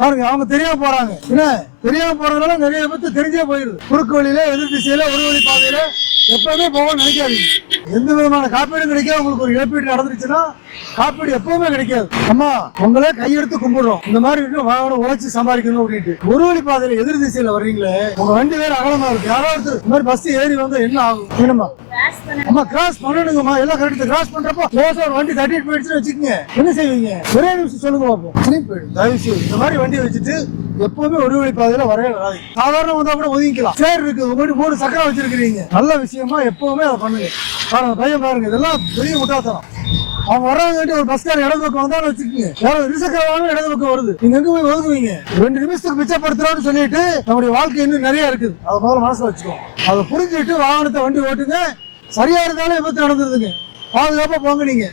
பாருங்க அவங்க தெரியாம போறாங்க. என்ன தெரியாம போறதுனால நிறைய விபத்து தெரிஞ்சே போயிருது. குறுக்கு வழியில, எதிர் திசையில, ஒரு வழி பாதையில எப்பவுமே போகணும்னு நினைக்காதீங்க. எந்த விதமான காப்பீடும் கிடைக்காது. உங்களுக்கு ஒரு இழப்பீடு நடந்துருச்சுன்னா காப்பீடு எப்பவுமே கிடைக்காது. அம்மா உங்களே கையெடுத்து கும்பிடுறோம், இந்த மாதிரி வாகனம் உழைச்சி சம்பாதிக்கணும் அப்படின்ட்டு. ஒரு வழி பாதையில எதிர் திசையில வர்றீங்களே, உங்க வண்டி வேற அகலமா இருக்கு. யாராவது இந்த மாதிரி பஸ் ஏறி வந்தா என்ன ஆகும்? என்னமா அம்மா கிராஸ் பண்ணணுங்கம்மா, எல்லாம் கரெக்ட். கிராஸ் பண்றப்போ ஒரு வண்டி தட்டிட்டு போயிடுச்சுன்னு வச்சுக்கோங்க, என்ன செய்வீங்க? ஒரே நிமிஷம் சொல்லுங்க பார்ப்போம். போயிடும். தயவு செய்து இந்த மாதிரி வண்டி வச்சுட்டு எப்பவுமே ஒரு வழி பாதையில வரவே வராது. சாதாரண வந்தா கூட ஒதுங்கிக்கலாம். சேர் இருக்கு, உங்களுக்கு 3 சக்கரம் வச்சிருக்கீங்க, நல்ல விஷயமா எப்பவுமே அதை பண்ணுங்க. பாருங்க பையன் பாருங்க, இதெல்லாம் பெரிய முட்டாள்தனம். அவங்க வர்றவங்க ஒரு பஸ்கார இடது பக்கம் வந்தாலும் வச்சுக்கோங்க, வேற இருசக்கரவாலும் இடது பக்கம் வருது, நீங்க எங்க போய் ஒதுங்குவீங்க? 2 நிமிஷத்துக்கு மிச்சப்படுத்துறோம்னு சொல்லிட்டு நம்முடைய வாழ்க்கை இன்னும் நிறைய இருக்குது. அதை முதல்ல மனசுல வச்சுக்கோம். அதை புரிஞ்சுட்டு வாகனத்தை வண்டி ஓட்டுங்க. சரியா இருந்தாலும் விபத்து நடந்துருதுங்க. பாதுகாப்பா போங்க நீங்க.